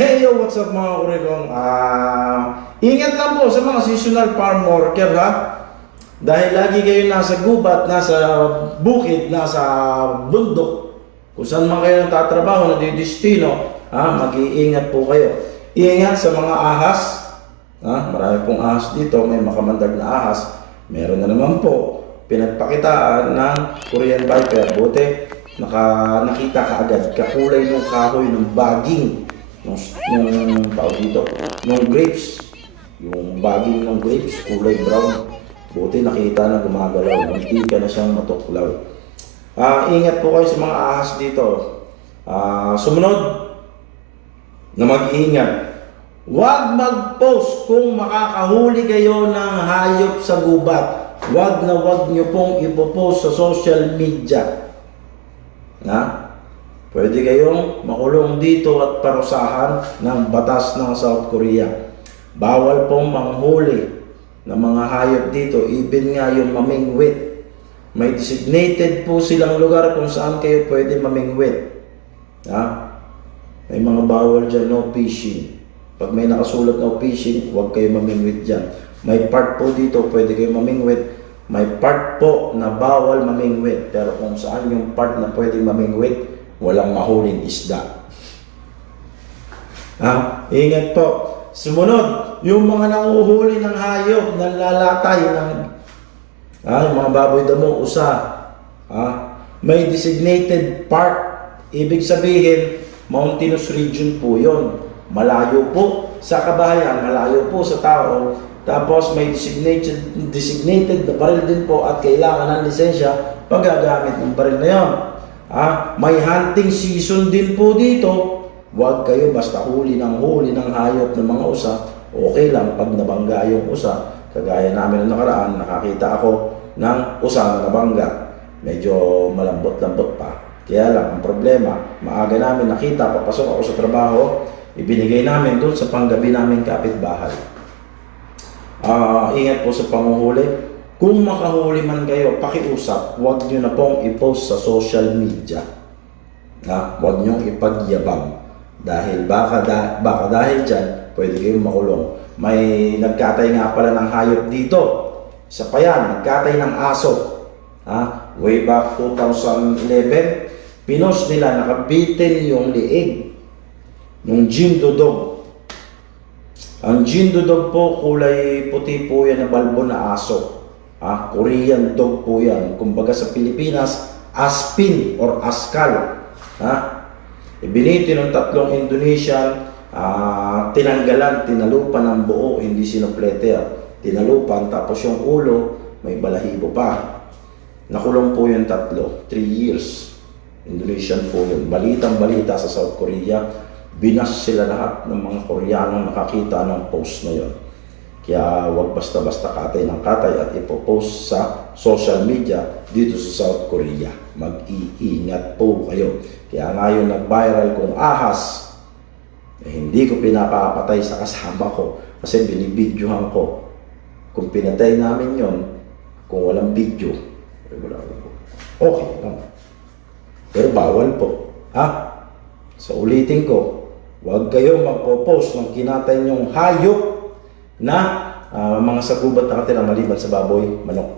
Hey yo, what's up mga kurigong? Ah, ingat lang po sa mga seasonal farm worker ha. Dahil lagi kayo nasa gubat, nasa bukid, nasa bundok, kung saan man kayo nagtatrabaho, nadidistino, ha, mag-iingat po kayo. Ingat sa mga ahas, ha, marami pong ahas dito, may makamandag na ahas. Meron na naman po, pinagpakitaan ng Korean Viper. Buti, naka, nakita ka agad, kakulay ng kahoy ng baging nung, nung tao dito, nung grapes. Yung baging ng grapes, kulay brown. Buti nakita na gumagalaw, hindi ka na siyang matuklaw. Ah, ingat po kayo sa mga ahas dito. Ah, sumunod na mag-ingat. Huwag mag-post kung makakahuli kayo ng hayop sa gubat. Huwag na huwag nyo pong ipopost sa social media. Na? Pwede kayong makulong dito at parusahan ng batas ng South Korea. Bawal pong manghuli ng mga hayop dito, even nga yung mamingwit. May designated po silang lugar kung saan kayo pwede mamingwit. Ha? May mga bawal dyan, no fishing. Pag may nakasulat no fishing, huwag kayo mamingwit dyan. May part po dito, pwede kayo mamingwit. May part po na bawal mamingwit. Pero kung saan yung part na pwede mamingwit, walang mahuling isda. Ha? Ingat po. Sumunod, yung mga nanguhuli ng hayop, nanlalatay ng ah, yung mga baboy damo, usa. Ah, may designated park. Ibig sabihin, mountainous region po yon. Malayo po sa kabahayan, malayo po sa tao. Tapos may designated, designated na baril din po at kailangan ng lisensya pag gagamit ng baril na yon. Ah, may hunting season din po dito. Huwag kayo basta huli ng huli ng hayop ng mga usa. Okay lang pag nabangga yung usa. Kagaya namin ng nakaraan, nakakita ako ng usa na nabangga. Medyo malambot-lambot pa. Kaya lang, ang problema, maaga namin nakita, papasok ako sa trabaho, ibinigay namin doon sa panggabi namin kapitbahay. Ah, ingat po sa panguhuli. Kung makahuli man kayo, pakiusap, huwag nyo na pong i-post sa social media. Ha? Huwag nyo ipagyabang. Dahil baka, da- baka dahil dyan, pwede kayong makulong. May nagkatay nga pala ng hayop dito. Sa payan, nagkatay ng aso. Ha? Way back 2011, pinos nila nakabitin yung liig ng Jim. Ang Dog po, kulay puti po yan na balbo na aso. Ah, Korean dog po yan. Kumbaga sa Pilipinas, aspin or askal. Ha? Ibiniti ng tatlong Indonesian, ah, tinanggalan, tinalupan ng buo, hindi sinopleter. Tinalupan, tapos yung ulo, may balahibo pa. Nakulong po yung tatlo, 3 years. Indonesian po yun. Balitang balita sa South Korea, binas sila lahat ng mga Koreano nakakita ng post na yon. Kaya wag basta-basta katay ng katay at ipopost sa social media dito sa South Korea. Mag-iingat po kayo. Kaya ngayon nag-viral kung ahas, eh, hindi ko pinapapatay sa kasama ko kasi binibidyohan ko. Kung pinatay namin yon, kung walang video, eh, po. Okay lang. Pero bawal po. Ha? So ulitin ko, huwag kayo magpo-post ng kinatay nyong hayop na ah, mga sagubat na katira maliban sa baboy, manok.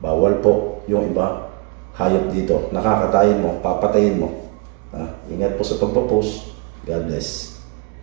Bawal po yung iba hayop dito. Nakakatayin mo, papatayin mo. Ah, ingat po sa pagpo-post. God bless.